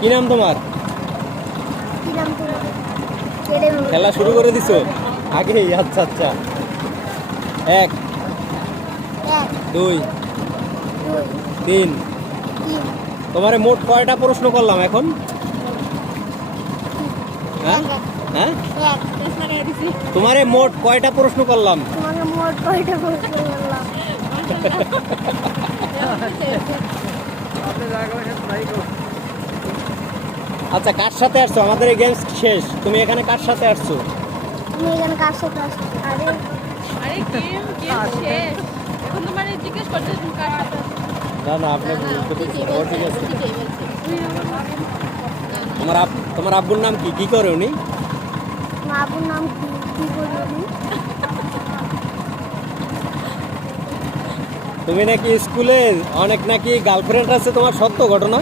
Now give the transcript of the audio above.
কি নাম তোমার? কি নাম তোমার? খেলা শুরু করে দিছো আগেই? আচ্ছা আচ্ছা। 1 এক 2 দুই 3। তিন তোমারে মোট কয়টা প্রশ্ন করলাম এখন? হ্যাঁ এক হ্যাঁ, এক তোমারে মোট কয়টা প্রশ্ন করলাম? তোমাকে মোট কয়টা প্রশ্ন করলাম? আচ্ছা, কার সাথে আসছো? আমাদের এই গেমস শেষ, তুমি এখানে কার সাথে আসছো? তুমি এখানে কার সাথে আসছো? আরে আরে গেম শেষ। এখন তোমার জিজ্ঞেস করতে তুমি কার সাথে আছো? না না, আপনি ঠিক আছে। তোমার আব্বুর নাম কি? কি করে উনি? মা আপুর নাম কি? কি করবো আমি? তুমি নাকি স্কুলে অনেক নাকি গার্লফ্রেন্ড আছে, তোমার সত্য ঘটনা?